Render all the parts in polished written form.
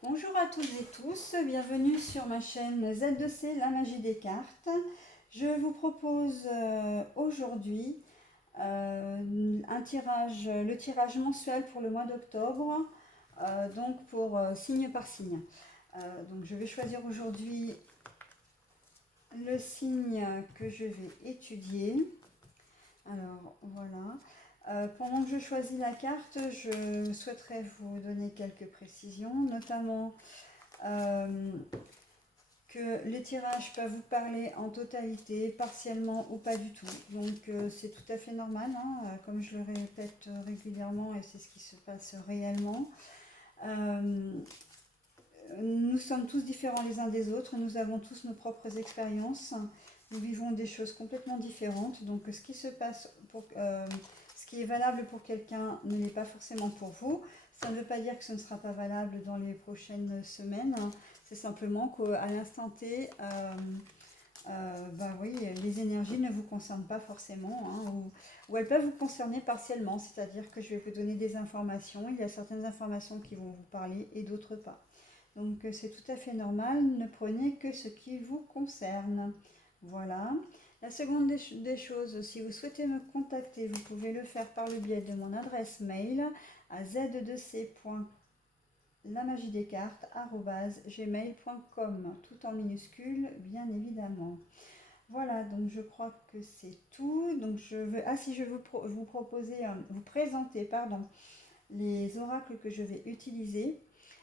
Bonjour à toutes et tous, bienvenue sur ma chaîne Z2C, la magie des cartes. Je vous propose aujourd'hui le tirage mensuel pour le mois d'octobre, donc pour signe par signe. Donc je vais choisir aujourd'hui le signe que je vais étudier. Alors voilà. Pendant que je choisis la carte, je souhaiterais vous donner quelques précisions, notamment que les tirages peuvent vous parler en totalité, partiellement ou pas du tout. Donc c'est tout à fait normal, hein, comme je le répète régulièrement et c'est ce qui se passe réellement. Euh, nous sommes tous différents les uns des autres, nous avons tous nos propres expériences, nous vivons des choses complètement différentes. Donc ce qui est valable pour quelqu'un ne l'est pas forcément pour vous. Ça ne veut pas dire que ce ne sera pas valable dans les prochaines semaines. C'est simplement qu'à l'instant T, oui, les énergies ne vous concernent pas forcément, hein, ou elles peuvent vous concerner partiellement. C'est-à-dire que je vais vous donner des informations. Il y a certaines informations qui vont vous parler et d'autres pas. Donc c'est tout à fait normal. Ne prenez que ce qui vous concerne. Voilà. La seconde des choses, si vous souhaitez me contacter, vous pouvez le faire par le biais de mon adresse mail à z2c.lamagiedescartes@gmail.com, tout en minuscule, bien évidemment. Voilà, donc je crois que c'est tout. Donc si je veux vous proposer, vous présenter, pardon, les oracles que je vais utiliser.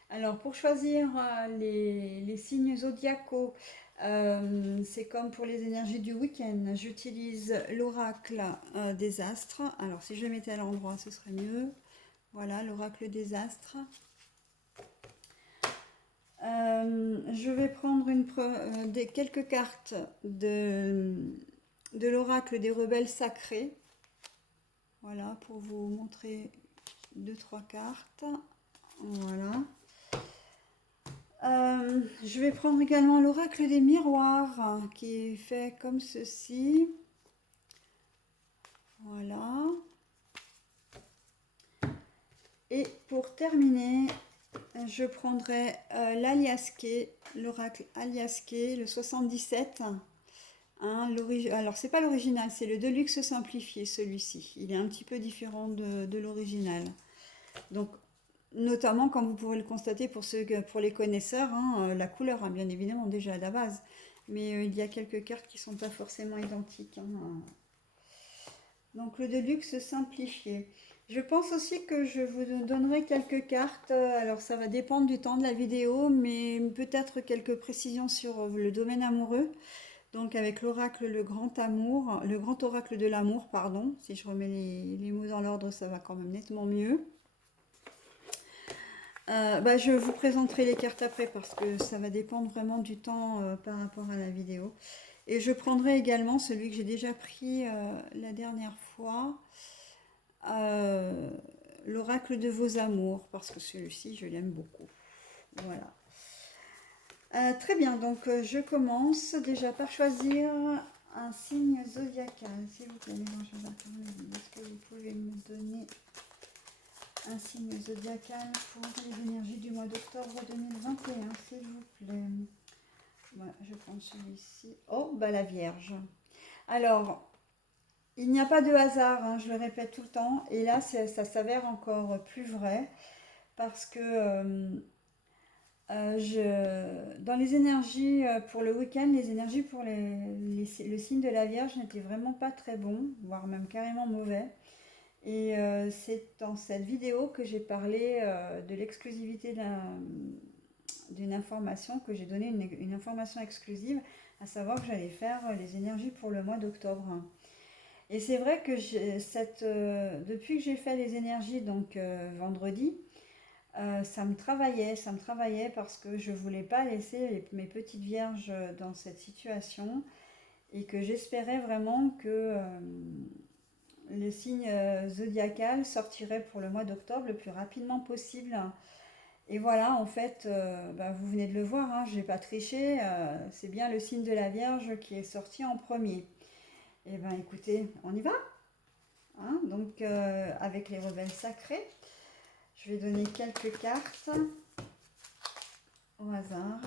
Alors pour choisir les signes zodiacaux, c'est comme pour les énergies du week-end. J'utilise l'oracle des astres. Alors si je le mettais à l'endroit, ce serait mieux. Voilà, l'oracle des astres. Je vais prendre quelques cartes de l'oracle des rebelles sacrés. Voilà, pour vous montrer deux, trois cartes. Voilà. Je vais prendre également l'oracle des miroirs, qui est fait comme ceci. Voilà. Et pour terminer, je prendrai l'Aliasqué, l'oracle Aliasqué, le 77. Hein, alors, c'est pas l'original, c'est le Deluxe simplifié, celui-ci. Il est un petit peu différent de l'original. Donc, notamment, comme vous pouvez le constater pour les connaisseurs, hein, la couleur, hein, bien évidemment, déjà à la base. Mais il y a quelques cartes qui ne sont pas forcément identiques, hein. Donc, le Deluxe simplifié. Je pense aussi que je vous donnerai quelques cartes. Alors, ça va dépendre du temps de la vidéo, mais peut-être quelques précisions sur le domaine amoureux. Donc avec l'oracle le grand amour, le grand oracle de l'amour, pardon, si je remets les mots dans l'ordre, ça va quand même nettement mieux. Je vous présenterai les cartes après parce que ça va dépendre vraiment du temps par rapport à la vidéo. Et je prendrai également celui que j'ai déjà pris la dernière fois, euh, l'oracle de vos amours, parce que celui-ci, je l'aime beaucoup. Voilà. Très bien, donc je commence déjà par choisir un signe zodiacal. S'il vous plaît, est-ce que vous pouvez me donner un signe zodiacal pour les énergies du mois d'octobre 2021, s'il vous plaît? Voilà, je prends celui-ci. Oh, bah la Vierge. Alors, il n'y a pas de hasard, hein, je le répète tout le temps, et là, ça s'avère encore plus vrai, parce que dans les énergies pour le week-end, les énergies pour le signe de la Vierge n'étaient vraiment pas très bons, voire même carrément mauvais. Et c'est dans cette vidéo que j'ai parlé de l'exclusivité d'une information, que j'ai donné une information exclusive, à savoir que j'allais faire les énergies pour le mois d'octobre. Et c'est vrai que depuis que j'ai fait les énergies, donc vendredi, ça me travaillait parce que je voulais pas laisser mes petites vierges dans cette situation et que j'espérais vraiment que le signe zodiacal sortirait pour le mois d'octobre le plus rapidement possible. Et voilà, en fait, vous venez de le voir, hein, je n'ai pas triché, c'est bien le signe de la Vierge qui est sorti en premier. Et bien écoutez, on y va, hein, donc avec les rebelles sacrés, je vais donner quelques cartes. hasard.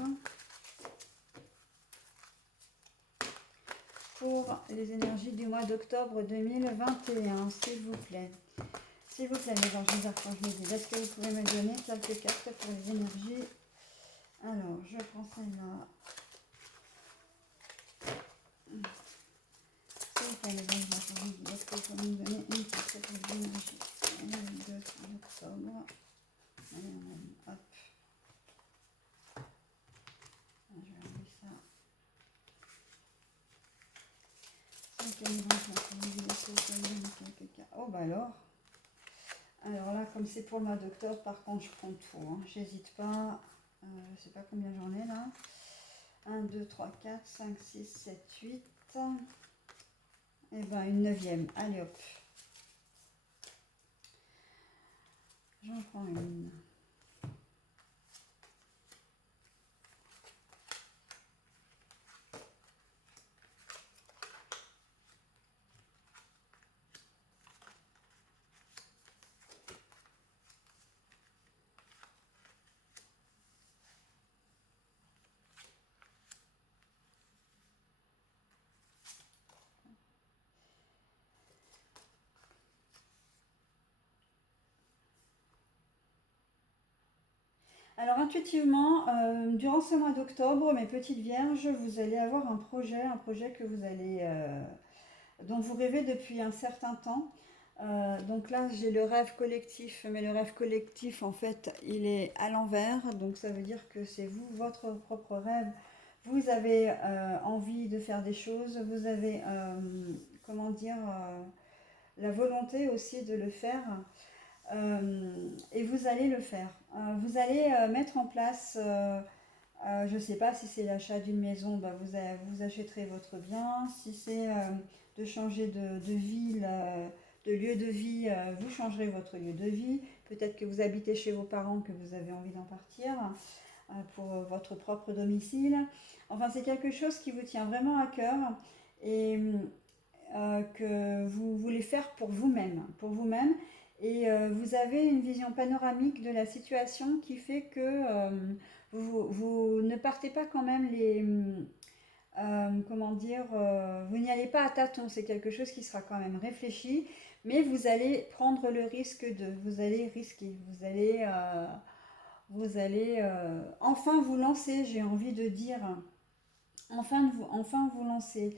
Pour les énergies du mois d'octobre 2021, s'il vous plaît. S'il vous plaît, les anges, les archanges, mes guides, est-ce que vous pouvez me donner quelques cartes pour les énergies? Alors, je prends celle-là. S'il vous plaît, les anges, les archanges, mes guides, est-ce que vous pouvez me donner une carte pour les énergies? Le 2 octobre. Allez, hop. Je vais enlever ça. Oh bah alors là comme c'est pour le mois d'octobre, par contre je prends tout, hein. J'hésite pas, je sais pas combien j'en ai là, 1, 2, 3, 4, 5, 6, 7, 8, et ben une neuvième, allez hop, j'en prends une. Alors intuitivement, durant ce mois d'octobre, mes petites vierges, vous allez avoir un projet que vous allez, dont vous rêvez depuis un certain temps. Donc là, j'ai le rêve collectif, mais le rêve collectif, en fait, il est à l'envers. Donc ça veut dire que c'est vous, votre propre rêve. Vous avez envie de faire des choses, vous avez, comment dire, la volonté aussi de le faire. Et vous allez le faire. Vous allez mettre en place, je ne sais pas si c'est l'achat d'une maison, bah vous achèterez votre bien. Si c'est de changer de ville, de lieu de vie, vous changerez votre lieu de vie. Peut-être que vous habitez chez vos parents, que vous avez envie d'en partir pour votre propre domicile. Enfin, c'est quelque chose qui vous tient vraiment à cœur et que vous voulez faire pour vous-même. Et vous avez une vision panoramique de la situation qui fait que vous ne partez pas quand même comment dire, vous n'y allez pas à tâtons, c'est quelque chose qui sera quand même réfléchi, mais vous allez prendre le risque vous allez risquer, vous allez enfin vous lancer, j'ai envie de dire, enfin vous lancer.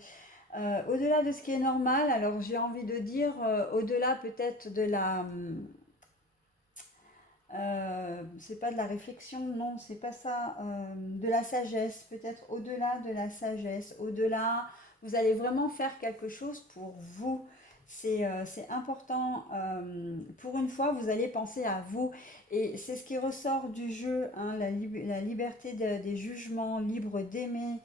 Au-delà de ce qui est normal, alors j'ai envie de dire, au-delà peut-être de la... c'est pas de la réflexion, non, c'est pas ça, de la sagesse, peut-être au-delà de la sagesse, au-delà, vous allez vraiment faire quelque chose pour vous. C'est important, pour une fois, vous allez penser à vous. Et c'est ce qui ressort du jeu, hein, la liberté des jugements, libre d'aimer.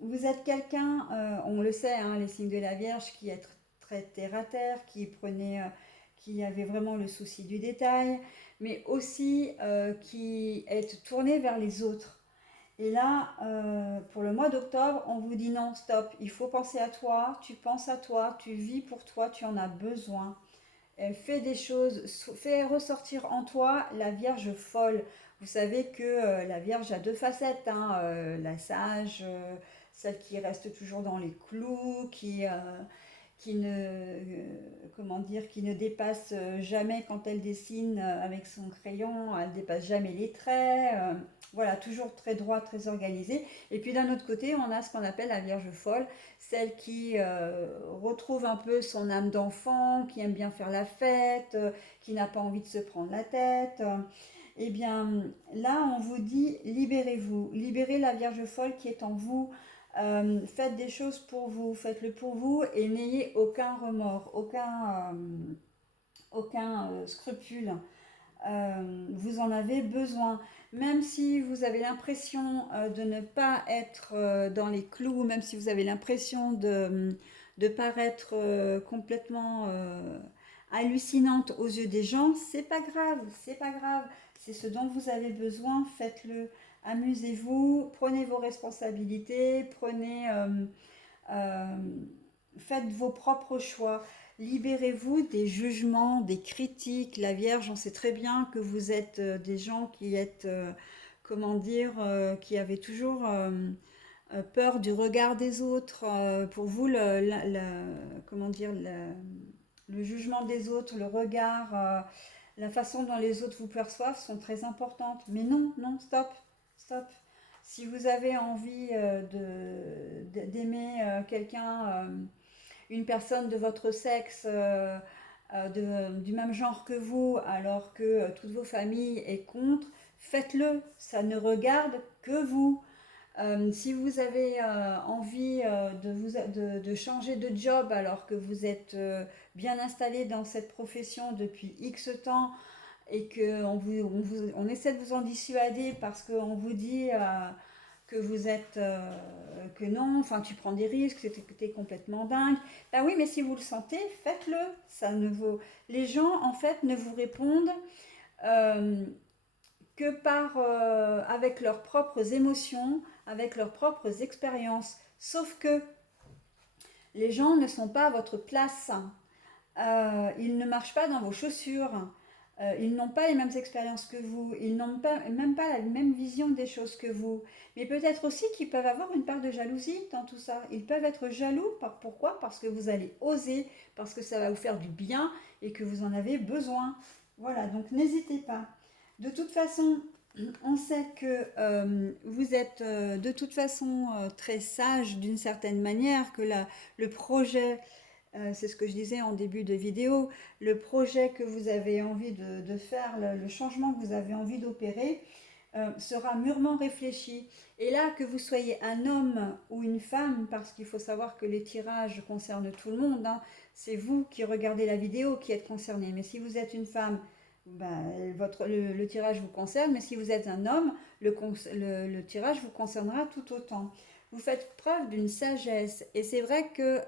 Vous êtes quelqu'un, on le sait, hein, les signes de la Vierge, qui est très terre à terre, qui avait vraiment le souci du détail, mais aussi qui est tourné vers les autres. Et là, pour le mois d'octobre, on vous dit non, stop, il faut penser à toi, tu penses à toi, tu vis pour toi, tu en as besoin. Fais des choses, fais ressortir en toi la Vierge folle. Vous savez que la Vierge a deux facettes, hein, la sage, celle qui reste toujours dans les clous, qui ne, comment dire, qui ne dépasse jamais quand elle dessine avec son crayon, elle dépasse jamais les traits. Voilà, toujours très droit, très organisée. Et puis d'un autre côté, on a ce qu'on appelle la Vierge folle, celle qui retrouve un peu son âme d'enfant, qui aime bien faire la fête, qui n'a pas envie de se prendre la tête. Eh bien, là, on vous dit, libérez-vous, libérez la Vierge folle qui est en vous. Faites des choses pour vous, faites-le pour vous et n'ayez aucun remords, aucun scrupule. Vous en avez besoin. Même si vous avez l'impression de ne pas être dans les clous, même si vous avez l'impression de paraître complètement hallucinante aux yeux des gens, c'est pas grave, c'est pas grave. C'est ce dont vous avez besoin, faites-le. Amusez-vous, prenez vos responsabilités, euh, faites vos propres choix. Libérez-vous des jugements, des critiques. La Vierge, on sait très bien que vous êtes des gens qui êtes, comment dire, qui avait toujours peur du regard des autres. Pour vous, comment dire, le jugement des autres, le regard, la façon dont les autres vous perçoivent sont très importantes. Mais non, non, stop, stop. Si vous avez envie d'aimer quelqu'un, une personne de votre sexe, du même genre que vous, alors que toute vos familles est contre, faites-le. Ça ne regarde que vous. Si vous avez envie de changer de job alors que vous êtes bien installé dans cette profession depuis X temps et on essaie de vous en dissuader parce qu'on vous dit que vous êtes que non, enfin tu prends des risques, que tu es complètement dingue. Ben oui, mais si vous le sentez, faites-le. Ça ne vaut... Les gens en fait ne vous répondent euh, que avec leurs propres émotions, avec leurs propres expériences. Sauf que les gens ne sont pas à votre place. Ils ne marchent pas dans vos chaussures. Ils n'ont pas les mêmes expériences que vous. Ils n'ont même pas la même vision des choses que vous. Mais peut-être aussi qu'ils peuvent avoir une part de jalousie dans tout ça. Ils peuvent être jaloux. Pourquoi? Parce que vous allez oser, parce que ça va vous faire du bien et que vous en avez besoin. Voilà, donc n'hésitez pas. De toute façon, on sait que vous êtes de toute façon très sage d'une certaine manière, que le projet, c'est ce que je disais en début de vidéo, le projet que vous avez envie de faire, le changement que vous avez envie d'opérer, sera mûrement réfléchi. Et là, que vous soyez un homme ou une femme, parce qu'il faut savoir que les tirages concernent tout le monde, hein, c'est vous qui regardez la vidéo qui êtes concerné. Mais si vous êtes une femme, ben, le tirage vous concerne, mais si vous êtes un homme, le tirage vous concernera tout autant. Vous faites preuve d'une sagesse et c'est vrai que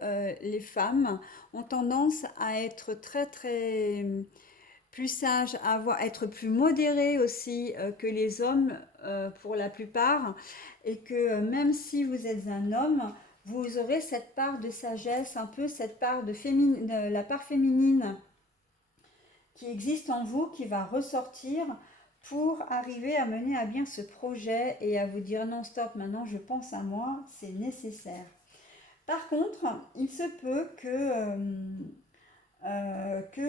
les femmes ont tendance à être très très plus sages, être plus modérées aussi que les hommes pour la plupart et que même si vous êtes un homme, vous aurez cette part de sagesse, un peu cette part de la part féminine qui existe en vous, qui va ressortir pour arriver à mener à bien ce projet et à vous dire non stop, maintenant je pense à moi, c'est nécessaire. Par contre, il se peut que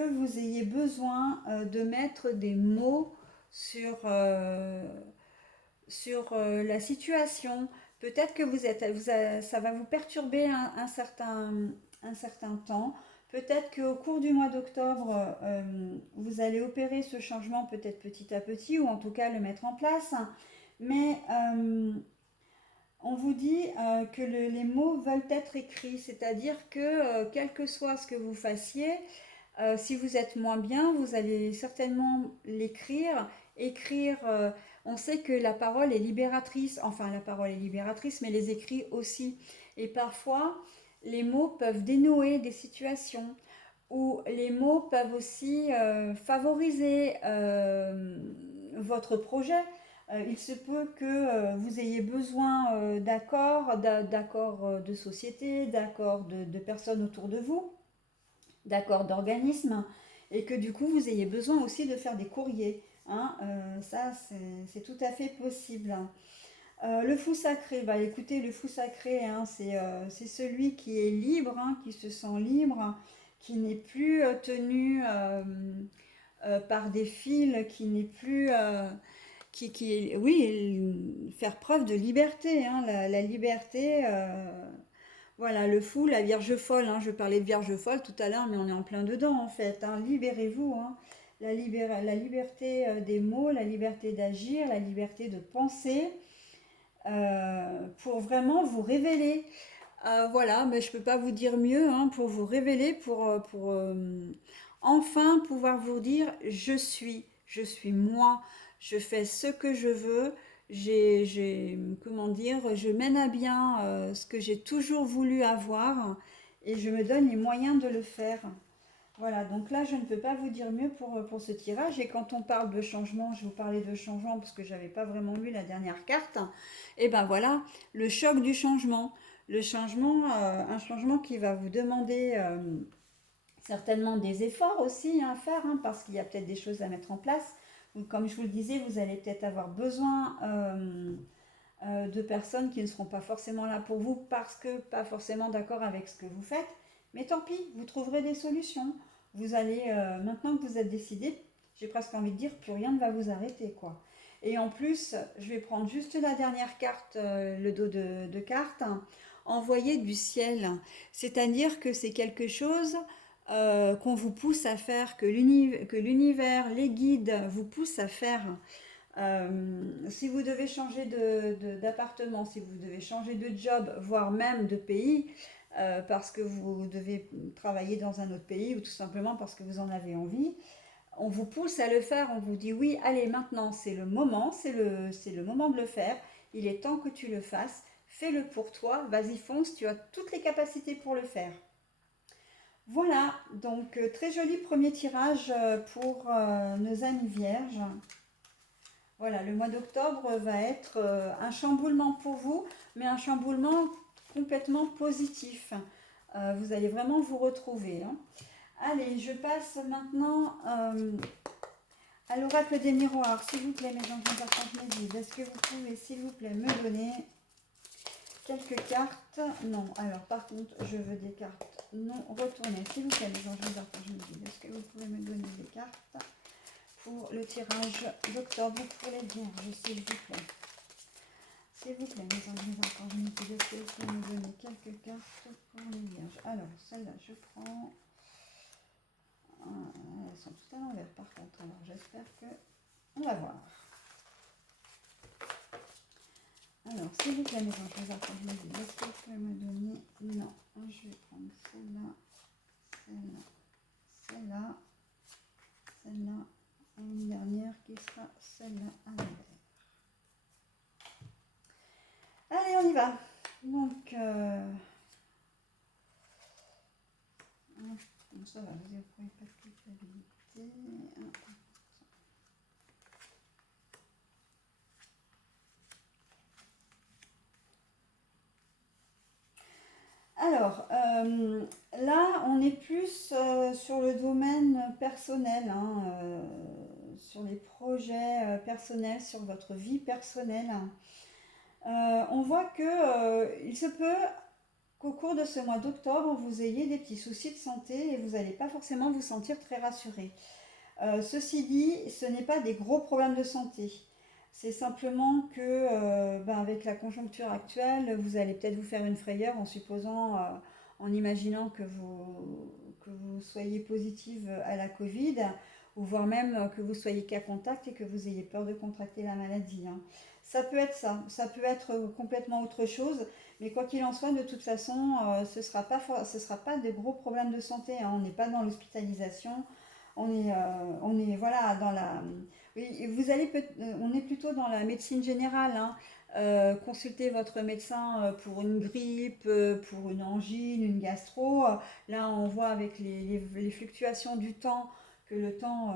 vous ayez besoin de mettre des mots sur la situation. Peut-être que ça va vous perturber un certain temps. Peut-être qu'au cours du mois d'octobre, vous allez opérer ce changement peut-être petit à petit ou en tout cas le mettre en place. Mais on vous dit que les mots veulent être écrits, c'est-à-dire que quel que soit ce que vous fassiez, si vous êtes moins bien, vous allez certainement l'écrire. On sait que la parole est libératrice, enfin la parole est libératrice, mais les écrits aussi. Et parfois, les mots peuvent dénouer des situations, ou les mots peuvent aussi favoriser votre projet. Il se peut que vous ayez besoin d'accords de société, d'accords de personnes autour de vous, d'accords d'organismes, et que du coup vous ayez besoin aussi de faire des courriers. Hein, ça, c'est tout à fait possible. Le fou sacré, bah écoutez, le fou sacré, hein, c'est celui qui est libre, hein, qui se sent libre, qui n'est plus tenu par des fils, qui n'est plus... oui, faire preuve de liberté, hein, la liberté... voilà, le fou, la Vierge folle, hein, je parlais de Vierge folle tout à l'heure, mais on est en plein dedans en fait. Hein, libérez-vous, hein, la liberté des mots, la liberté d'agir, la liberté de penser, pour vraiment vous révéler. Voilà, mais je ne peux pas vous dire mieux, hein, pour vous révéler, pour enfin pouvoir vous dire je suis moi, je fais ce que je veux, comment dire, je mène à bien ce que j'ai toujours voulu avoir et je me donne les moyens de le faire. Voilà, donc là, je ne peux pas vous dire mieux pour ce tirage. Et quand on parle de changement, je vous parlais de changement parce que j'avais pas vraiment lu la dernière carte. Et ben voilà, le choc du changement. Le changement, un changement qui va vous demander certainement des efforts aussi, hein, à faire, hein, parce qu'il y a peut-être des choses à mettre en place ou comme je vous le disais, vous allez peut-être avoir besoin de personnes qui ne seront pas forcément là pour vous parce que pas forcément d'accord avec ce que vous faites. Mais tant pis, vous trouverez des solutions. Vous allez, maintenant que vous êtes décidé, j'ai presque envie de dire, plus rien ne va vous arrêter, quoi. Et en plus, je vais prendre juste la dernière carte, le dos de carte, hein, envoyé du ciel. C'est-à-dire que c'est quelque chose qu'on vous pousse à faire, que l'univers, les guides vous poussent à faire. Si vous devez changer d'appartement, si vous devez changer de job, voire même de pays, parce que vous devez travailler dans un autre pays ou tout simplement parce que vous en avez envie, on vous pousse à le faire, on vous dit oui, allez, maintenant c'est le moment, c'est le moment de le faire, il est temps que tu le fasses, fais-le pour toi, vas-y fonce, tu as toutes les capacités pour le faire. Voilà, donc très joli premier tirage pour nos amis vierges. Voilà, le mois d'octobre va être un chamboulement pour vous, mais un chamboulement complètement positif. Vous allez vraiment vous retrouver, hein. Allez, je passe maintenant à l'oracle des miroirs. S'il vous plaît, mes enfants, par mes guides, est-ce que vous pouvez, s'il vous plaît, me donner quelques cartes? Non, alors par contre, je veux des cartes non retournées. S'il vous plaît, mes enfants, par mes guides, est-ce que vous pouvez me donner des cartes pour le tirage d'octobre pour les vierges, s'il vous plaît? S'il vous plaît, mes enfants, je me dis, est-ce que vous pouvez me donner quelques cartes pour les vierges? Alors, celle-là, je prends. Elles sont toutes à l'envers, par contre. Alors, j'espère que... On va voir. Alors, s'il vous plaît, mes enfants, je me dis, est-ce que vous pouvez me donner... Non, je vais prendre celle-là, celle-là, celle-là, celle-là, et une dernière qui sera celle-là à l'envers. Allez, on y va. Donc, ça va, vous n'avez pas de culpabilité. Alors, là, on est plus sur le domaine personnel, hein, sur les projets personnels, sur votre vie personnelle. On voit que il se peut qu'au cours de ce mois d'octobre, vous ayez des petits soucis de santé et vous n'allez pas forcément vous sentir très rassuré. Ceci dit, ce n'est pas des gros problèmes de santé. C'est simplement que, avec la conjoncture actuelle, vous allez peut-être vous faire une frayeur en supposant, en imaginant que vous soyez positive à la Covid, ou voire même que vous soyez cas contact et que vous ayez peur de contracter la maladie, hein. Ça peut être ça, ça peut être complètement autre chose, mais quoi qu'il en soit, de toute façon, ce ne sera pas de gros problèmes de santé, hein. On n'est pas dans l'hospitalisation, on est voilà dans la. Oui, on est plutôt dans la médecine générale, hein. Consultez votre médecin pour une grippe, pour une angine, une gastro. Là, on voit avec les fluctuations du temps que le temps,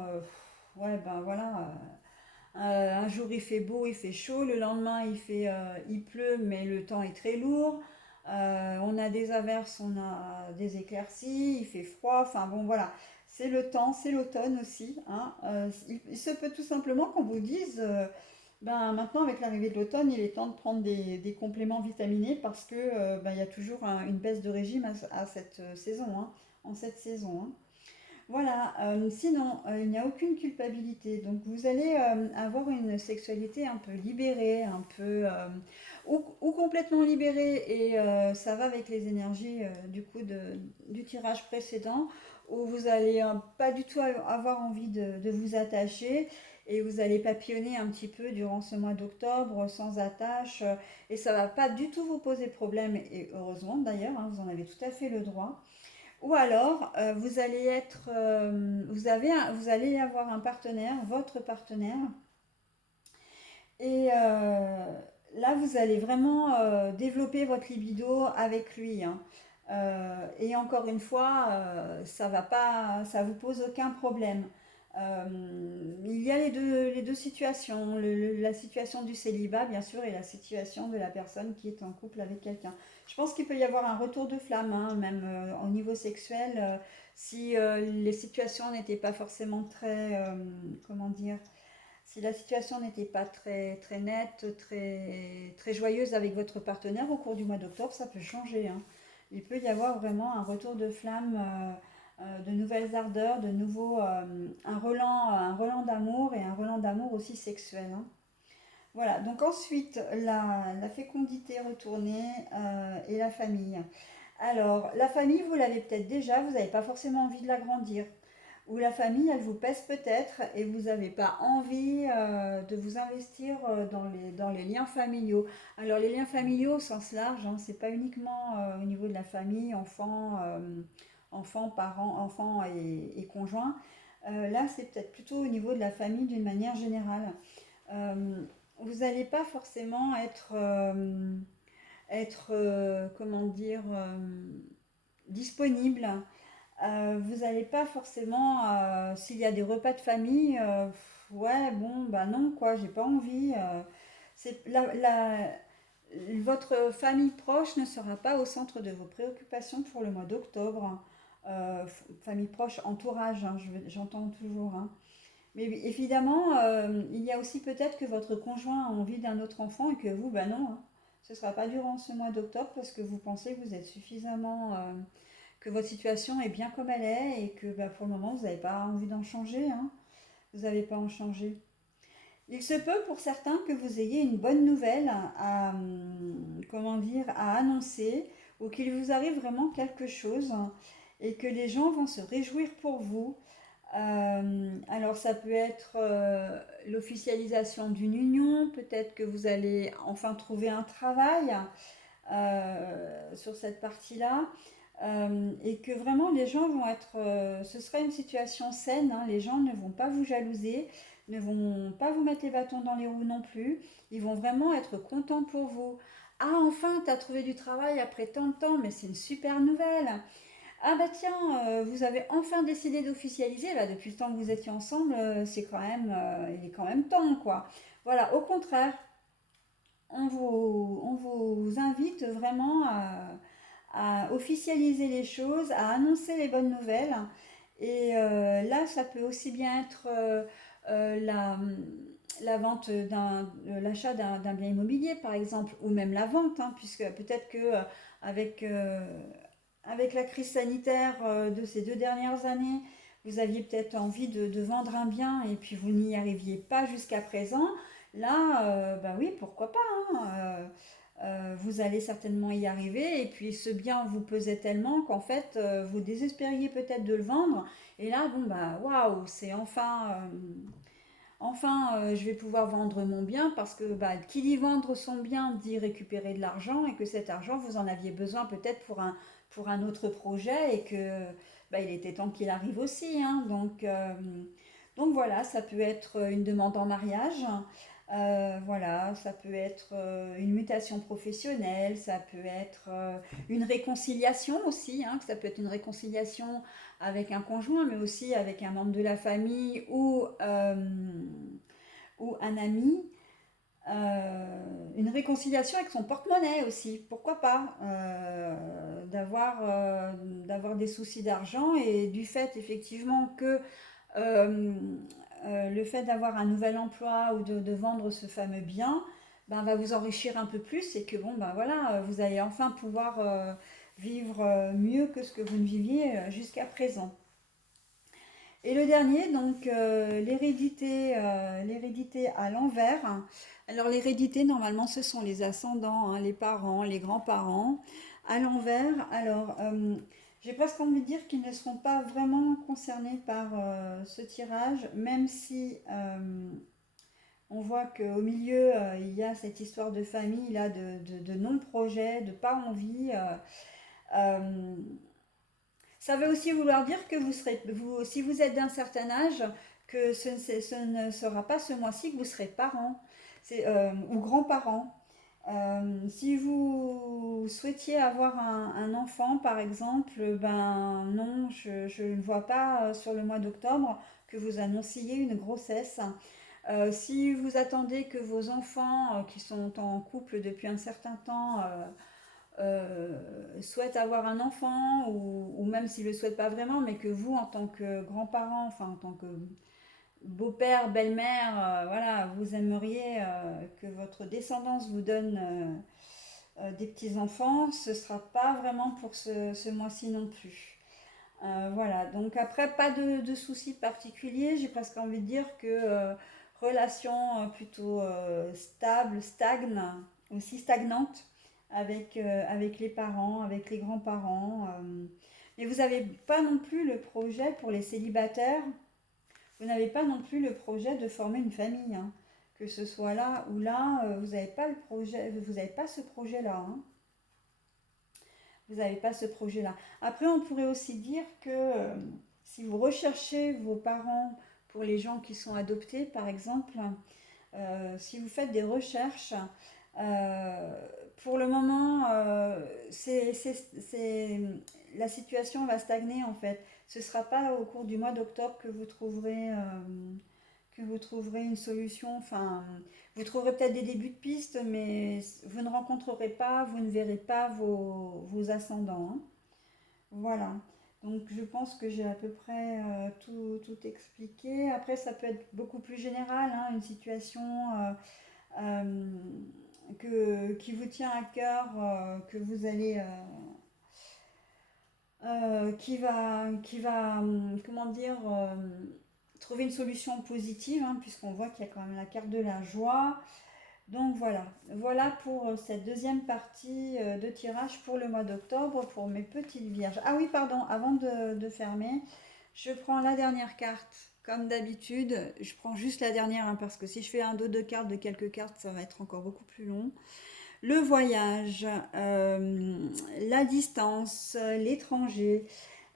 ouais, ben voilà. Un jour il fait beau, il fait chaud, le lendemain il pleut, mais le temps est très lourd. On a des averses, on a des éclaircies, il fait froid, enfin bon voilà, c'est le temps, c'est l'automne aussi, hein. Il se peut tout simplement qu'on vous dise, maintenant avec l'arrivée de l'automne, il est temps de prendre des compléments vitaminés parce que il y a toujours une baisse de régime à cette saison, hein, en cette saison, hein. Voilà, sinon, il n'y a aucune culpabilité. Donc, vous allez avoir une sexualité un peu libérée, un peu, ou complètement libérée, et ça va avec les énergies du coup du tirage précédent, où vous allez pas du tout avoir envie de vous attacher, et vous allez papillonner un petit peu durant ce mois d'octobre sans attache, et ça va pas du tout vous poser problème, et heureusement d'ailleurs, hein, vous en avez tout à fait le droit. Ou alors, vous allez avoir un partenaire, votre partenaire, et là, vous allez vraiment développer votre libido avec lui, hein. Et encore une fois, ça va pas, ça vous pose aucun problème. Il y a les deux situations, la situation du célibat, bien sûr, et la situation de la personne qui est en couple avec quelqu'un. Je pense qu'il peut y avoir un retour de flamme, hein, même au niveau sexuel, si les situations n'étaient pas forcément très, comment dire, si la situation n'était pas très nette, très joyeuse avec votre partenaire au cours du mois d'octobre, ça peut changer, hein. Il peut y avoir vraiment un retour de flamme, de nouvelles ardeurs, un relan d'amour et un relan d'amour aussi sexuel, hein. Voilà, donc ensuite, la fécondité retournée et la famille. Alors, la famille, vous l'avez peut-être déjà, vous n'avez pas forcément envie de l'agrandir. Ou la famille, elle vous pèse peut-être et vous n'avez pas envie de vous investir dans les liens familiaux. Alors, les liens familiaux au sens large, hein, c'est pas uniquement au niveau de la famille, enfants, parents, enfants et conjoints. Là, c'est peut-être plutôt au niveau de la famille d'une manière générale. Euh, Vous n'allez pas forcément comment dire, disponible. Vous n'allez pas forcément, s'il y a des repas de famille, ouais, bon, bah non, quoi, j'ai pas envie. C'est votre famille proche ne sera pas au centre de vos préoccupations pour le mois d'octobre. Famille proche, entourage, hein, j'entends toujours, hein. Mais oui, évidemment, il y a aussi peut-être que votre conjoint a envie d'un autre enfant et que vous, ben non, hein. Ce ne sera pas durant ce mois d'octobre parce que vous pensez que vous êtes suffisamment, que votre situation est bien comme elle est et que bah, pour le moment, vous n'avez pas envie d'en changer, hein. Vous n'avez pas en changer. Il se peut pour certains que vous ayez une bonne nouvelle comment dire, à annoncer ou qu'il vous arrive vraiment quelque chose et que les gens vont se réjouir pour vous. Alors ça peut être l'officialisation d'une union, peut-être que vous allez enfin trouver un travail sur cette partie-là, et que vraiment les gens vont être, ce sera une situation saine, hein, les gens ne vont pas vous jalouser, ne vont pas vous mettre les bâtons dans les roues non plus, ils vont vraiment être contents pour vous. Ah enfin, tu as trouvé du travail après tant de temps, mais c'est une super nouvelle. Ah bah tiens, vous avez enfin décidé d'officialiser, là, depuis le temps que vous étiez ensemble, c'est quand même, il est quand même temps, quoi. Voilà, au contraire, on vous invite vraiment à officialiser les choses, à annoncer les bonnes nouvelles. Et là, ça peut aussi bien être euh, la, vente l'achat d'un bien immobilier, par exemple, ou même la vente, hein, puisque peut-être que avec, euh, avec la crise sanitaire de ces 2 dernières années, vous aviez peut-être envie de vendre un bien et puis vous n'y arriviez pas jusqu'à présent. Là, bah oui, pourquoi pas, hein, vous allez certainement y arriver et puis ce bien vous pesait tellement qu'en fait vous désespériez peut-être de le vendre et là bon bah waouh c'est enfin je vais pouvoir vendre mon bien parce que bah, qui dit vendre son bien dit récupérer de l'argent et que cet argent vous en aviez besoin peut-être pour un autre projet et que bah, il était temps qu'il arrive aussi, hein. Donc voilà, ça peut être une demande en mariage, voilà, ça peut être une mutation professionnelle, ça peut être une réconciliation aussi, hein, que ça peut être une réconciliation avec un conjoint, mais aussi avec un membre de la famille ou un ami. Une réconciliation avec son porte-monnaie aussi, pourquoi pas, d'avoir des soucis d'argent et du fait effectivement que euh, le fait d'avoir un nouvel emploi ou de vendre ce fameux bien ben, va vous enrichir un peu plus et que bon ben voilà vous allez enfin pouvoir vivre mieux que ce que vous ne viviez jusqu'à présent. Et le dernier, donc l'hérédité à l'envers. Alors l'hérédité, normalement, ce sont les ascendants, hein, les parents, les grands-parents. À l'envers, alors j'ai presque envie de dire qu'ils ne seront pas vraiment concernés par ce tirage, même si on voit qu'au milieu, il y a cette histoire de famille, là, de non-projet, de pas envie. Euh, Ça veut aussi vouloir dire que si vous êtes d'un certain âge, que ce ne sera pas ce mois-ci que vous serez parents ou grands-parents. Si vous souhaitiez avoir un enfant, par exemple, ben non, je ne vois pas sur le mois d'octobre que vous annonciez une grossesse. Si vous attendez que vos enfants qui sont en couple depuis un certain temps souhaitent avoir un enfant ou même s'ils ne le souhaitent pas vraiment, mais que vous, en tant que grand-parent, enfin en tant que beau-père, belle-mère, voilà, vous aimeriez que votre descendance vous donne des petits-enfants, ce ne sera pas vraiment pour ce mois-ci non plus. Voilà, donc après, pas de soucis particuliers. J'ai presque envie de dire que relation plutôt stable, stagne, aussi stagnante avec les parents, avec les grands-parents. Mais vous n'avez pas non plus le projet pour les célibataires, vous n'avez pas non plus le projet de former une famille, hein. Que ce soit là ou là, vous n'avez pas le projet, vous n'avez pas ce projet-là, hein. Vous n'avez pas ce projet-là. Après, on pourrait aussi dire que si vous recherchez vos parents pour les gens qui sont adoptés, par exemple, si vous faites des recherches, euh, pour le moment, la situation va stagner en fait. Ce ne sera pas au cours du mois d'octobre que vous trouverez une solution. Enfin, vous trouverez peut-être des débuts de piste, mais vous ne rencontrerez pas, vous ne verrez pas vos ascendants, hein. Voilà. Donc je pense que j'ai à peu près tout expliqué. Après, ça peut être beaucoup plus général, hein, une situation euh, qui vous tient à cœur, que vous allez, comment dire, trouver une solution positive, hein, puisqu'on voit qu'il y a quand même la carte de la joie. Donc voilà, voilà pour cette deuxième partie de tirage pour le mois d'octobre pour mes petites vierges. Ah oui, pardon, avant de fermer, je prends la dernière carte. Comme d'habitude, je prends juste la dernière, hein, parce que si je fais un dos de cartes de quelques cartes, ça va être encore beaucoup plus long. Le voyage, la distance, l'étranger.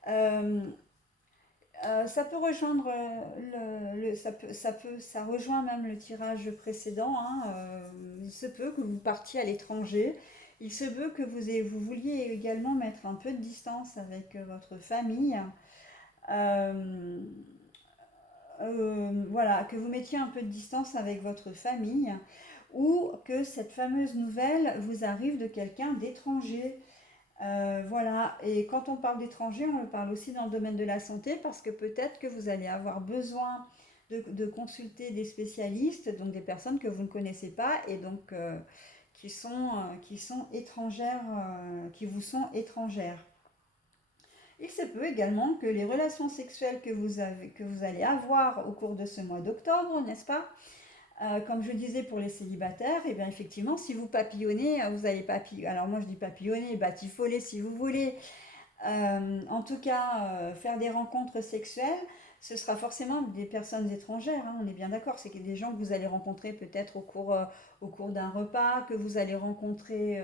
euh, Ça peut rejoindre ça rejoint même le tirage précédent, hein. Il se peut que vous partiez à l'étranger. Il se peut que vous vouliez également mettre un peu de distance avec votre famille. Euh, voilà, que vous mettiez un peu de distance avec votre famille, ou que cette fameuse nouvelle vous arrive de quelqu'un d'étranger. Voilà, et quand on parle d'étrangers, on le parle aussi dans le domaine de la santé, parce que peut-être que vous allez avoir besoin de consulter des spécialistes, donc des personnes que vous ne connaissez pas, et donc qui sont étrangères, qui vous sont étrangères. Il se peut également que les relations sexuelles que vous allez avoir au cours de ce mois d'octobre, n'est-ce pas? Comme je disais pour les célibataires, et bien effectivement, si vous papillonnez, vous allez papillonner. Alors moi je dis papillonner, batifoler si vous voulez. En tout cas, faire des rencontres sexuelles, ce sera forcément des personnes étrangères, hein, on est bien d'accord. C'est des gens que vous allez rencontrer peut-être au cours d'un repas, que vous allez rencontrer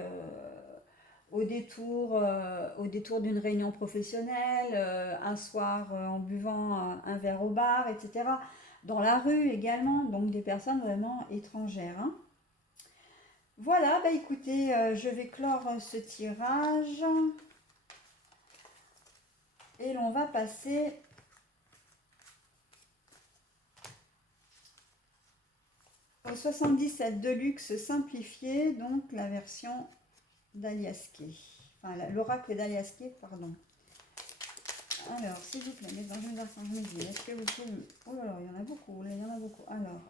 au détour d'une réunion professionnelle, un soir en buvant un verre au bar, etc. Dans la rue également, donc des personnes vraiment étrangères, hein. Voilà, bah écoutez, je vais clore ce tirage et l'on va passer au 77 Deluxe simplifié, donc la version d'Aliasqué. Enfin, l'oracle d'Aliasqué, pardon. Alors, s'il vous plaît, mes anges d'archange me disent, est-ce que vous pouvez... Oh là là, il y en a beaucoup, là, il y en a beaucoup. Alors,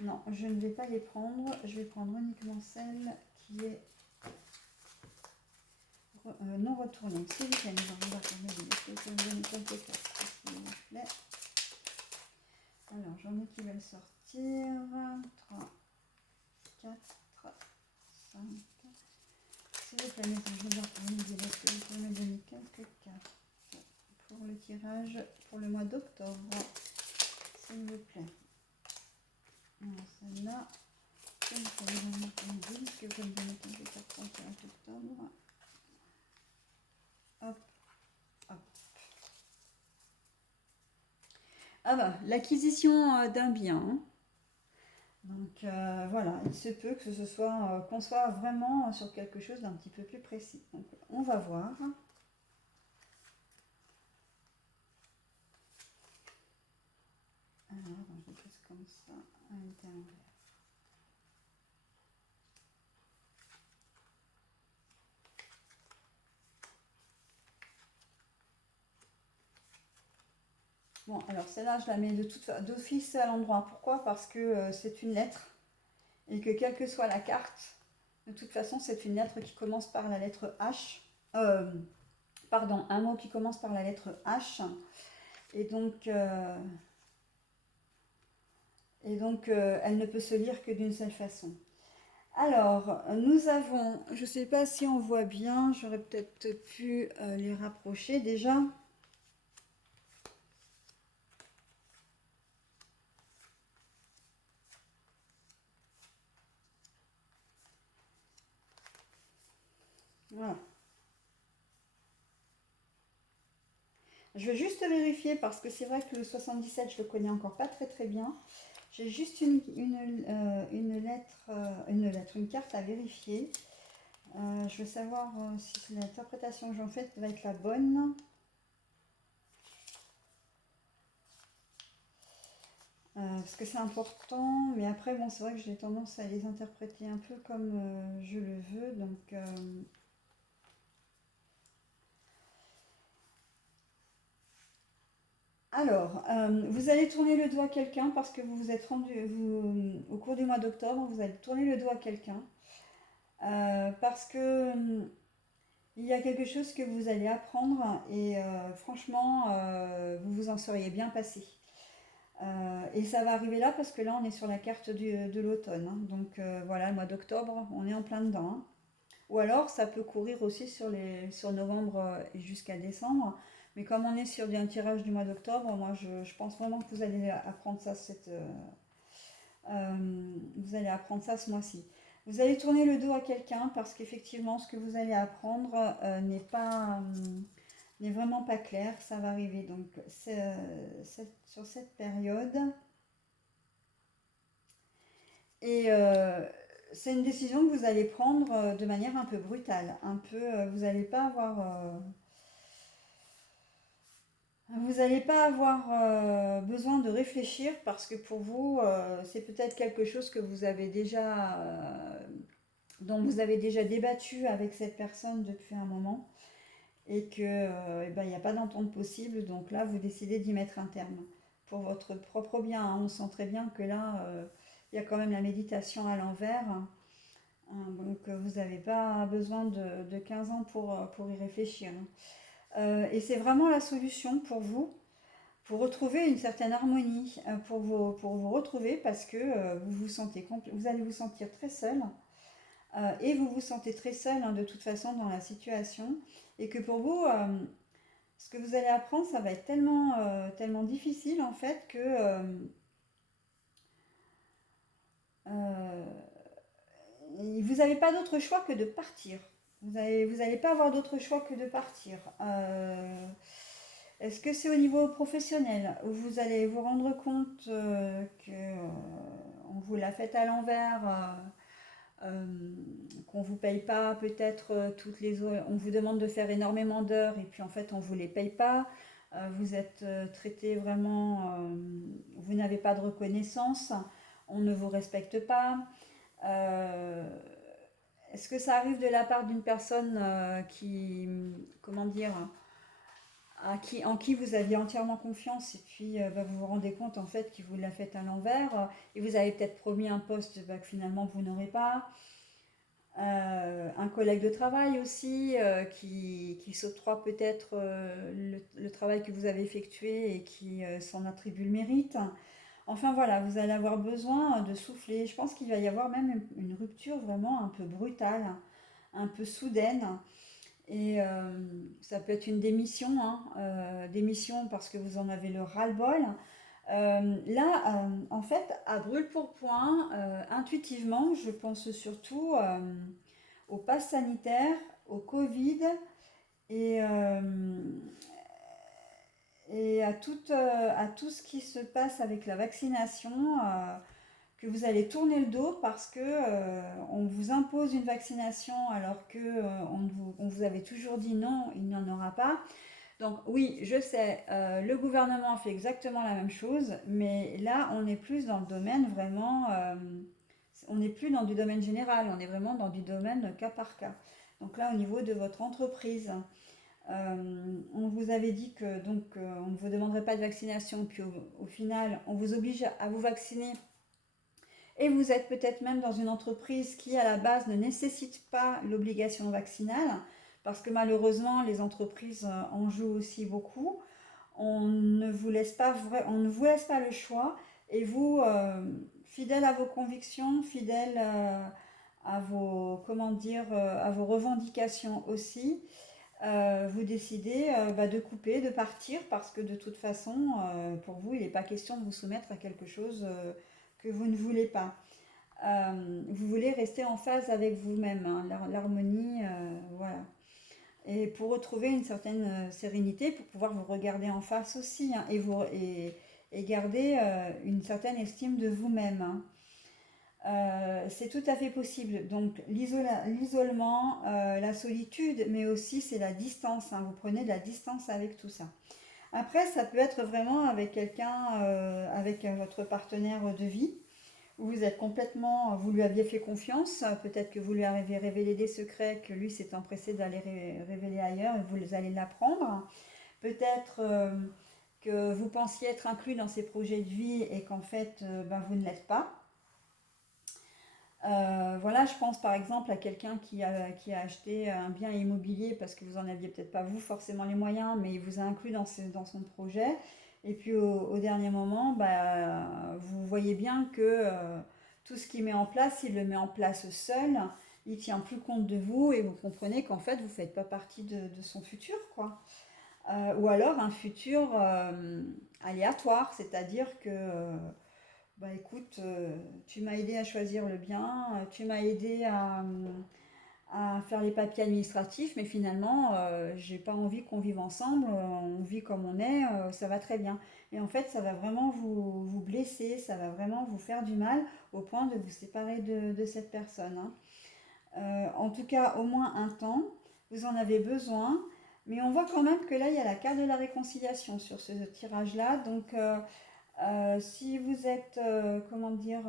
non, je ne vais pas les prendre. Je vais prendre uniquement celle qui est non retournée. S'il vous plaît, mes anges d'archange me disent, est-ce que vous pouvez me donner quelques cartes, s'il vous plaît. Alors, j'en ai qui veulent sortir. 3, 4, 5. S'il vous plaît, mes anges d'archange me disent, est-ce que vous pouvez me donner quelques cartes pour le tirage pour le mois d'octobre, s'il vous plaît. Alors, celle-là, est-ce que vous pouvez me donner quelques cartes pour le tirage d'octobre? Hop, hop. Ah bah, l'acquisition d'un bien, hein. Donc voilà, il se peut que ce soit qu'on soit vraiment sur quelque chose d'un petit peu plus précis. Donc on va voir. Alors, je le pose comme ça à l'intérieur. Bon, alors celle-là, je la mets d'office à l'endroit. Pourquoi? Parce que c'est une lettre et que quelle que soit la carte, de toute façon, c'est une lettre qui commence par la lettre H. Pardon, un mot qui commence par la lettre H. Et donc, elle ne peut se lire que d'une seule façon. Alors, nous avons, je ne sais pas si on voit bien, j'aurais peut-être pu les rapprocher déjà. Voilà. Je vais juste vérifier parce que c'est vrai que le 77, je le connais encore pas très très bien. J'ai juste une carte à vérifier. Je veux savoir si l'interprétation que j'en fais va être la bonne. Parce que c'est important, mais après, bon, c'est vrai que j'ai tendance à les interpréter un peu comme je le veux. Donc, alors, vous allez tourner le doigt à quelqu'un parce que vous vous êtes rendu, au cours du mois d'octobre, vous allez tourner le doigt à quelqu'un. Parce que il y a quelque chose que vous allez apprendre et franchement, vous vous en seriez bien passé. Et ça va arriver là parce que là, on est sur la carte de l'automne, hein. Donc voilà, le mois d'octobre, on est en plein dedans, hein. Ou alors, ça peut courir aussi sur novembre et jusqu'à décembre. Mais comme on est sur un tirage du mois d'octobre, moi, je pense vraiment que vous allez apprendre ça vous allez apprendre ça ce mois-ci. Vous allez tourner le dos à quelqu'un parce qu'effectivement, ce que vous allez apprendre n'est vraiment pas clair. Ça va arriver donc sur cette période. Et c'est une décision que vous allez prendre de manière un peu brutale. Vous n'allez pas avoir vous n'allez pas avoir besoin de réfléchir parce que pour vous, c'est peut-être quelque chose que vous avez déjà, dont vous avez déjà débattu avec cette personne depuis un moment et que, eh ben, il n'y a pas d'entente possible. Donc là, vous décidez d'y mettre un terme pour votre propre bien, hein. On sent très bien que là, il y a quand même la méditation à l'envers, hein. Donc vous n'avez pas besoin de 15 ans pour y réfléchir, hein. Et c'est vraiment la solution pour retrouver une certaine harmonie, pour vous retrouver parce que vous allez vous sentir très seul et vous vous sentez très seul, hein, de toute façon dans la situation et que pour vous, ce que vous allez apprendre, ça va être tellement difficile en fait que euh, vous n'avez pas d'autre choix que de partir. Vous allez pas avoir d'autre choix que de partir. Est-ce que c'est au niveau professionnel où vous allez vous rendre compte que on vous l'a fait à l'envers, qu'on vous paye pas peut-être toutes les heures, on vous demande de faire énormément d'heures et puis en fait on vous les paye pas. Vous êtes traité vraiment, vous n'avez pas de reconnaissance, on ne vous respecte pas. Euh, Est-ce que ça arrive de la part d'une personne comment dire, en qui vous aviez entièrement confiance et puis bah, vous vous rendez compte en fait qu'il vous l'a fait à l'envers et vous avez peut-être promis un poste bah, que finalement vous n'aurez pas. Un collègue de travail aussi qui s'octroie peut-être le travail que vous avez effectué et qui s'en attribue le mérite. Enfin voilà, vous allez avoir besoin de souffler. Je pense qu'il va y avoir même une rupture vraiment un peu brutale, un peu soudaine. Et ça peut être une démission, hein, démission parce que vous en avez le ras-le-bol. Là, en fait, à brûle pour point, intuitivement, je pense surtout au pass sanitaire, au Covid et, à tout ce qui se passe avec la vaccination, que vous allez tourner le dos parce que on vous impose une vaccination alors que on vous avait toujours dit non, il n'y en aura pas. Donc oui, je sais, le gouvernement fait exactement la même chose, mais là, on est plus dans le domaine vraiment, on n'est plus dans du domaine général, on est vraiment dans du domaine cas par cas. Donc là, au niveau de votre entreprise, On vous avait dit que donc on ne vous demanderait pas de vaccination, puis au final on vous oblige à vous vacciner et vous êtes peut-être même dans une entreprise qui à la base ne nécessite pas l'obligation vaccinale, parce que malheureusement les entreprises en jouent aussi beaucoup. On ne vous laisse pas le choix et vous, fidèle à vos convictions, fidèle à vos, comment dire, à vos revendications aussi, vous décidez de couper, de partir parce que de toute façon, pour vous, il n'est pas question de vous soumettre à quelque chose que vous ne voulez pas. Vous voulez rester en phase avec vous-même, hein, l'harmonie, voilà. Et pour retrouver une certaine sérénité, pour pouvoir vous regarder en face aussi, hein, et garder une certaine estime de vous-même, hein. C'est tout à fait possible. Donc l'isolement, la solitude, mais aussi c'est la distance, hein. Vous prenez de la distance avec tout ça. Après, ça peut être vraiment avec quelqu'un, avec votre partenaire de vie, où vous êtes complètement, vous lui aviez fait confiance, peut-être que vous lui avez révélé des secrets que lui s'est empressé d'aller révéler ailleurs et vous allez l'apprendre. Peut-être que vous pensiez être inclus dans ses projets de vie et qu'en fait, vous ne l'êtes pas. Voilà, je pense par exemple à quelqu'un qui a acheté un bien immobilier parce que vous en aviez peut-être pas vous forcément les moyens, mais il vous a inclus dans son projet. Et puis au dernier moment, vous voyez bien que tout ce qu'il met en place, il le met en place seul. Il tient plus compte de vous et vous comprenez qu'en fait vous ne faites pas partie de son futur, quoi. Ou alors un futur aléatoire, c'est-à-dire que écoute, tu m'as aidé à choisir le bien, tu m'as aidé à faire les papiers administratifs, mais finalement, j'ai pas envie qu'on vive ensemble, on vit comme on est, ça va très bien. Et en fait, ça va vraiment vous blesser, ça va vraiment vous faire du mal au point de vous séparer de cette personne, hein. En tout cas, au moins un temps, vous en avez besoin, mais on voit quand même que là, il y a la carte de la réconciliation sur ce tirage-là, donc si vous êtes, comment dire,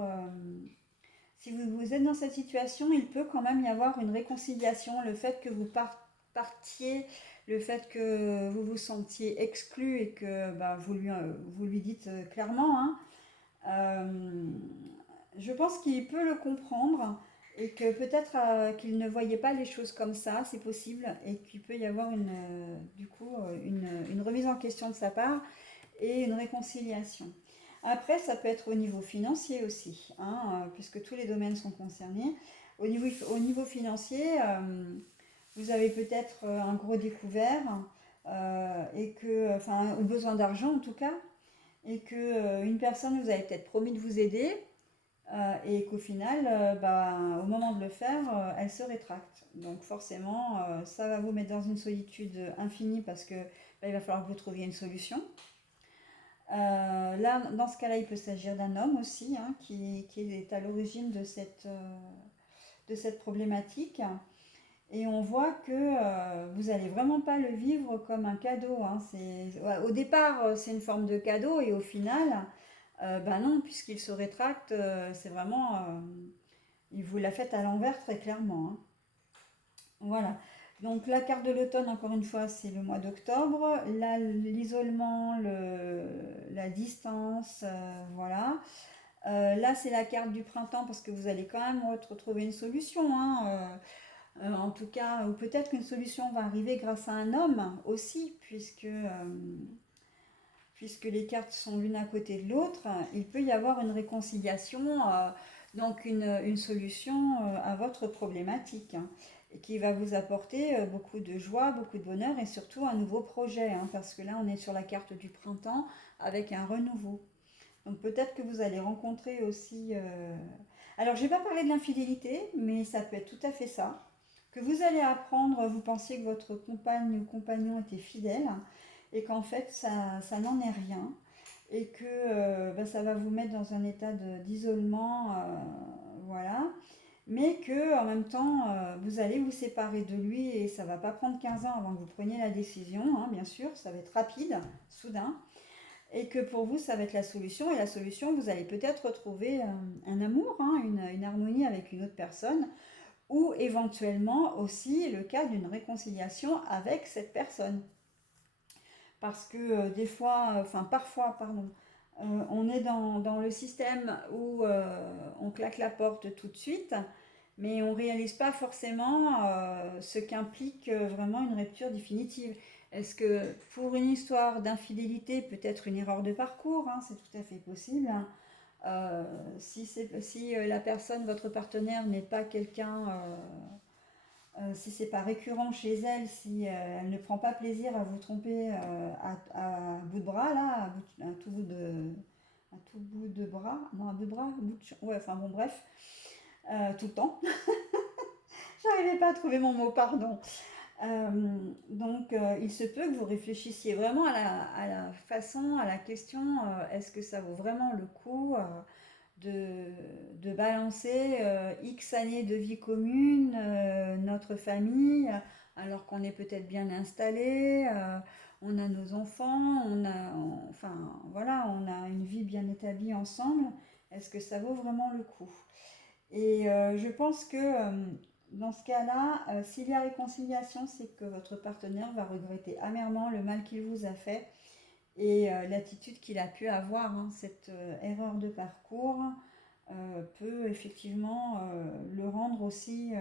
si vous êtes dans cette situation, il peut quand même y avoir une réconciliation. Le fait que vous partiez, le fait que vous vous sentiez exclu et que vous lui dites clairement, hein, euh, je pense qu'il peut le comprendre et que peut-être qu'il ne voyait pas les choses comme ça, c'est possible, et qu'il peut y avoir du coup une remise en question de sa part et une réconciliation. Après, ça peut être au niveau financier aussi, hein, puisque tous les domaines sont concernés. Au niveau financier, vous avez peut-être un gros découvert et que, enfin, au besoin d'argent en tout cas, et que une personne vous avait peut-être promis de vous aider et qu'au final, au moment de le faire, elle se rétracte. Donc forcément, ça va vous mettre dans une solitude infinie parce que il va falloir que vous trouviez une solution. Là, dans ce cas-là, il peut s'agir d'un homme aussi, hein, qui est à l'origine de cette problématique. Et on voit que vous n'allez vraiment pas le vivre comme un cadeau, hein. Au départ, c'est une forme de cadeau et au final, non, puisqu'il se rétracte, c'est vraiment, il vous l'a fait à l'envers très clairement, hein. Voilà. Donc la carte de l'automne, encore une fois, c'est le mois d'octobre. Là, l'isolement, la distance, voilà. Là, c'est la carte du printemps parce que vous allez quand même retrouver une solution, hein. En tout cas, ou peut-être qu'une solution va arriver grâce à un homme aussi, puisque les cartes sont l'une à côté de l'autre. Il peut y avoir une réconciliation, donc une solution à votre problématique, hein, et qui va vous apporter beaucoup de joie, beaucoup de bonheur et surtout un nouveau projet, hein, parce que là, on est sur la carte du printemps avec un renouveau. Donc peut-être que vous allez rencontrer aussi... Alors, je ne vais pas parler de l'infidélité, mais ça peut être tout à fait ça. Que vous allez apprendre, vous pensiez que votre compagne ou compagnon était fidèle, et qu'en fait, ça n'en est rien. Et que ça va vous mettre dans un état d'isolement, voilà. Mais que en même temps, vous allez vous séparer de lui, et ça ne va pas prendre 15 ans avant que vous preniez la décision, hein, bien sûr, ça va être rapide, soudain et que pour vous, ça va être la solution. Et la solution, vous allez peut-être retrouver un amour, hein, une harmonie avec une autre personne, ou éventuellement aussi le cas d'une réconciliation avec cette personne. Parce que des fois, enfin parfois, pardon, on est dans le système où on claque la porte tout de suite, mais on ne réalise pas forcément ce qu'implique vraiment une rupture définitive. Est-ce que pour une histoire d'infidélité, peut-être une erreur de parcours, hein, c'est tout à fait possible, hein. Si la personne, votre partenaire, n'est pas quelqu'un, si c'est pas récurrent chez elle, si elle ne prend pas plaisir à vous tromper à bout de bras, là, à tout bout de bras, non, à bout de bras, ouais, enfin bon, bref, tout le temps. J'arrivais pas à trouver mon mot, pardon. Donc, il se peut que vous réfléchissiez vraiment à la façon, à la question, est-ce que ça vaut vraiment le coup de balancer X années de vie commune, notre famille, alors qu'on est peut-être bien installé, on a nos enfants, enfin voilà, on a une vie bien établie ensemble. Est-ce que ça vaut vraiment le coup? Et je pense que dans ce cas-là, s'il y a réconciliation, c'est que votre partenaire va regretter amèrement le mal qu'il vous a fait et l'attitude qu'il a pu avoir, hein. Cette erreur de parcours peut effectivement le rendre aussi,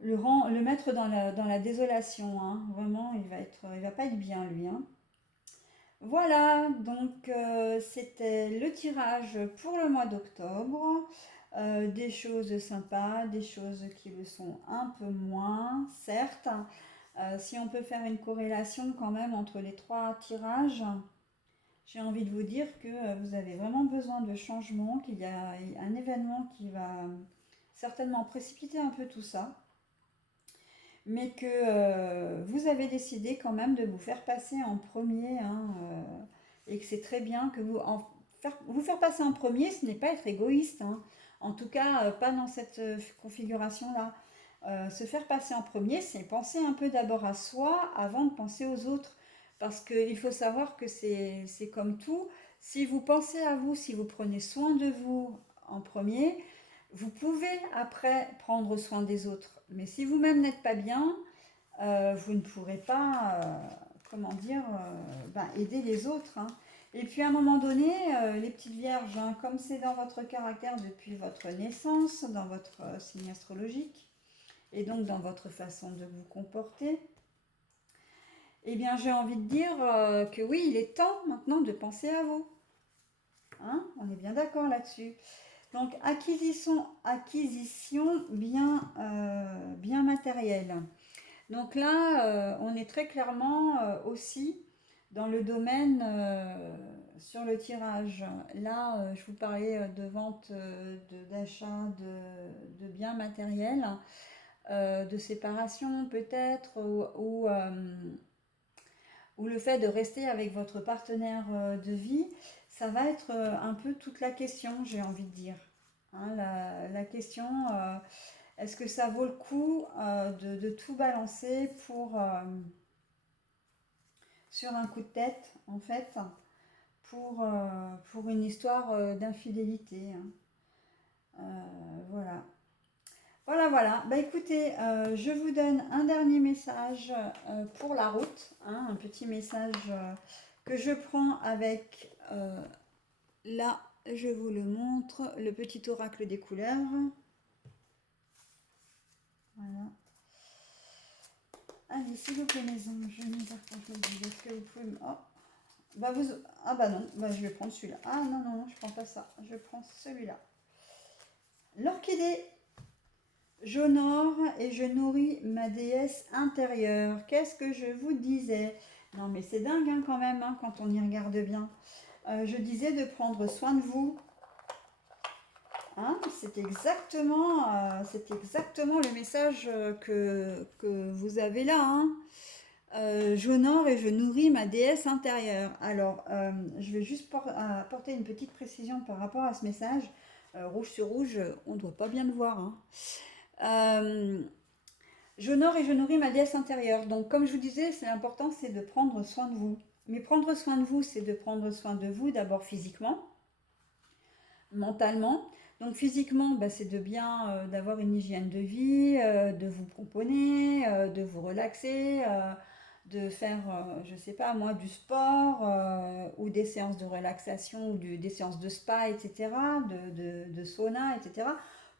le mettre dans la désolation, hein. Vraiment, il va pas être bien lui, hein. Voilà, donc c'était le tirage pour le mois d'octobre. Des choses sympas, des choses qui le sont un peu moins, certes. Si on peut faire une corrélation quand même entre les trois tirages, j'ai envie de vous dire que vous avez vraiment besoin de changement, qu'il y a un événement qui va certainement précipiter un peu tout ça, mais que vous avez décidé quand même de vous faire passer en premier, hein, et que c'est très bien que vous faire passer en premier, ce n'est pas être égoïste, hein. En tout cas, pas dans cette configuration-là. Se faire passer en premier, c'est penser un peu d'abord à soi avant de penser aux autres. Parce qu'il faut savoir que c'est comme tout. Si vous pensez à vous, si vous prenez soin de vous en premier, vous pouvez après prendre soin des autres. Mais si vous-même n'êtes pas bien, vous ne pourrez pas, comment dire, aider les autres, hein. Et puis à un moment donné, les petites vierges, hein, comme c'est dans votre caractère depuis votre naissance, dans votre signe astrologique, et donc dans votre façon de vous comporter, eh bien j'ai envie de dire que oui, il est temps maintenant de penser à vous. Hein, on est bien d'accord là-dessus. Donc acquisition bien, bien matérielle. Donc là, on est très clairement aussi dans le domaine sur le tirage. Là, je vous parlais de vente, d'achat de biens matériels, de séparation peut-être, ou le fait de rester avec votre partenaire de vie. Ça va être un peu toute la question, j'ai envie de dire. Hein, la question, est-ce que ça vaut le coup de tout balancer sur un coup de tête, en fait, pour une histoire d'infidélité, hein. Voilà. Voilà, voilà. Bah écoutez, je vous donne un dernier message pour la route, hein, un petit message que je prends avec, là, je vous le montre, le petit oracle des couleurs. Voilà. Allez, s'il vous plaît, mes anges, mes archanges, est-ce que vous pouvez me... Oh. Bah vous... Ah bah non, bah je vais prendre celui-là. Ah non, non, non, je prends pas ça. Je prends celui-là. L'orchidée. J'honore et je nourris ma déesse intérieure. Qu'est-ce que je vous disais? Non mais c'est dingue hein, quand même, hein, quand on y regarde bien. Je disais de prendre soin de vous. Hein, c'est exactement le message que vous avez là, hein. J'honore et je nourris ma déesse intérieure. Alors, je vais juste apporter une petite précision par rapport à ce message. Rouge sur rouge, on ne doit pas bien le voir, hein. J'honore et je nourris ma déesse intérieure. Donc, comme je vous disais, c'est important, c'est de prendre soin de vous. Mais prendre soin de vous, c'est de prendre soin de vous d'abord physiquement, mentalement. Donc physiquement, bah, c'est de bien d'avoir une hygiène de vie, de vous pomponner, de vous relaxer, de faire, je sais pas moi, du sport ou des séances de relaxation ou des séances de spa, etc., de sauna, etc.,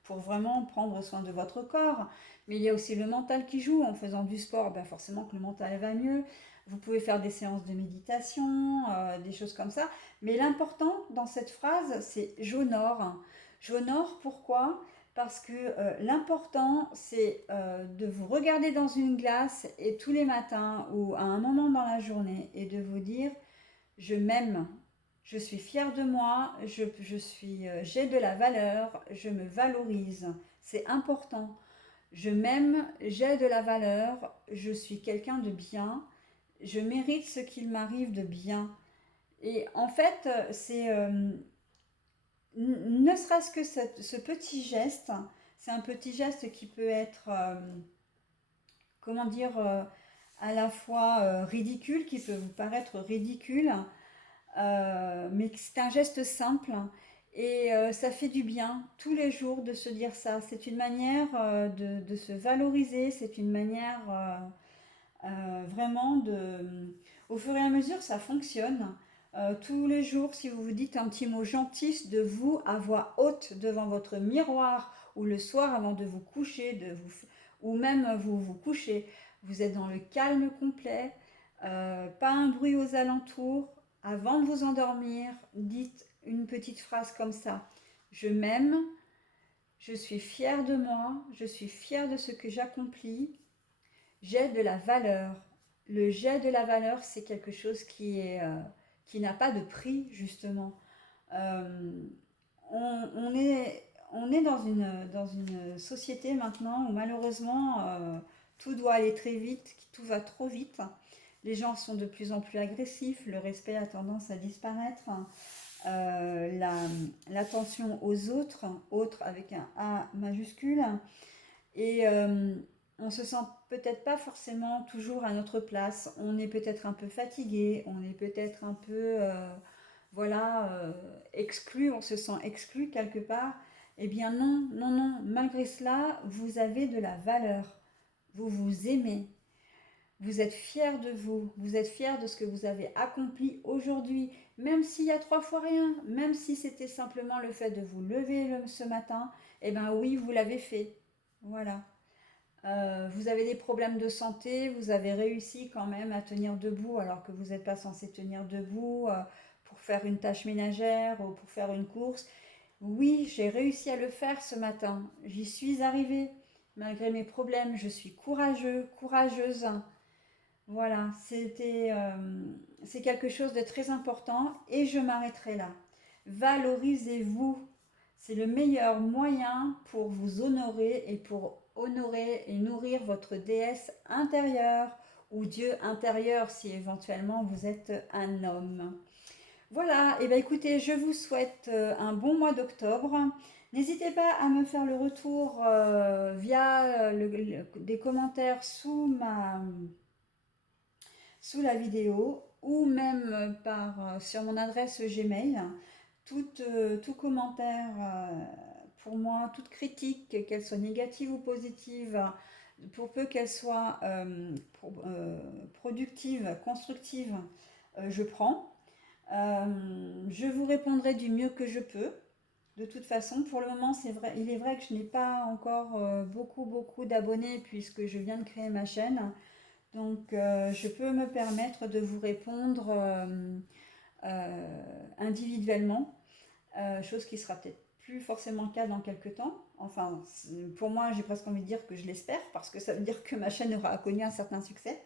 pour vraiment prendre soin de votre corps. Mais il y a aussi le mental qui joue. En faisant du sport, bah, forcément que le mental va mieux. Vous pouvez faire des séances de méditation, des choses comme ça. Mais l'important dans cette phrase, c'est j'honore. J'honore pourquoi? Parce que l'important, c'est de vous regarder dans une glace et tous les matins ou à un moment dans la journée et de vous dire, je m'aime, je suis fière de moi, j'ai de la valeur, je me valorise. C'est important. Je m'aime, j'ai de la valeur, je suis quelqu'un de bien, je mérite ce qu'il m'arrive de bien. Et en fait, c'est ne serait-ce que ce petit geste, c'est un petit geste qui peut être, comment dire, à la fois ridicule, qui peut vous paraître ridicule, mais c'est un geste simple et ça fait du bien tous les jours de se dire ça. C'est une manière de se valoriser, c'est une manière vraiment de... Au fur et à mesure, ça fonctionne. Tous les jours, si vous vous dites un petit mot gentil de vous à voix haute devant votre miroir ou le soir avant de vous coucher, ou même vous vous couchez, vous êtes dans le calme complet, pas un bruit aux alentours. Avant de vous endormir, dites une petite phrase comme ça. Je m'aime, je suis fière de moi, je suis fière de ce que j'accomplis, j'ai de la valeur. Le j'ai de la valeur, c'est quelque chose qui n'a pas de prix, justement. Euh, on est dans une société maintenant où malheureusement tout doit aller très vite, tout va trop vite. Les gens sont de plus en plus agressifs, le respect a tendance à disparaître. L'attention aux autres, autres avec un A majuscule, et on se sent peut-être pas forcément toujours à notre place. On est peut-être un peu fatigué, on est peut-être un peu, voilà, exclu, on se sent exclu quelque part. Eh bien non, non, non, malgré cela, vous avez de la valeur. Vous vous aimez. Vous êtes fier de vous. Vous êtes fier de ce que vous avez accompli aujourd'hui. Même s'il y a 3 fois rien, même si c'était simplement le fait de vous lever ce matin, eh bien oui, vous l'avez fait. Voilà. Vous avez des problèmes de santé, vous avez réussi quand même à tenir debout alors que vous n'êtes pas censé tenir debout pour faire une tâche ménagère ou pour faire une course. Oui, j'ai réussi à le faire ce matin. J'y suis arrivée. Malgré mes problèmes, je suis courageux, courageuse. Voilà, c'est quelque chose de très important et je m'arrêterai là. Valorisez-vous. C'est le meilleur moyen pour vous honorer et pour honorer et nourrir votre déesse intérieure ou Dieu intérieur si éventuellement vous êtes un homme. Voilà, et bien écoutez, je vous souhaite un bon mois d'octobre. N'hésitez pas à me faire le retour via des commentaires sous la vidéo ou même sur mon adresse Gmail. Tout commentaire pour moi, toute critique, qu'elle soit négative ou positive, pour peu qu'elle soit productive, constructive, je prends. Je vous répondrai du mieux que je peux. De toute façon, pour le moment, c'est vrai, il est vrai que je n'ai pas encore beaucoup d'abonnés puisque je viens de créer ma chaîne. Donc, je peux me permettre de vous répondre individuellement, chose qui sera peut-être plus forcément le cas dans quelques temps. Enfin, pour moi, j'ai presque envie de dire que je l'espère, parce que ça veut dire que ma chaîne aura connu un certain succès.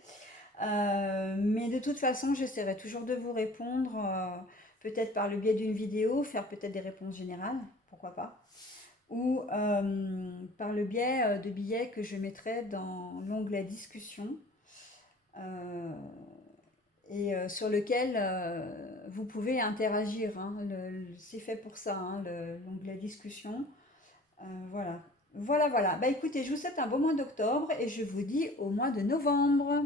Mais de toute façon, j'essaierai toujours de vous répondre, peut-être par le biais d'une vidéo, faire peut-être des réponses générales, pourquoi pas, ou par le biais de billets que je mettrai dans l'onglet discussion. Et sur lequel vous pouvez interagir. Hein, c'est fait pour ça, hein, l'onglet discussion. Voilà. Voilà, voilà. Bah écoutez, je vous souhaite un bon mois d'octobre et je vous dis au mois de novembre.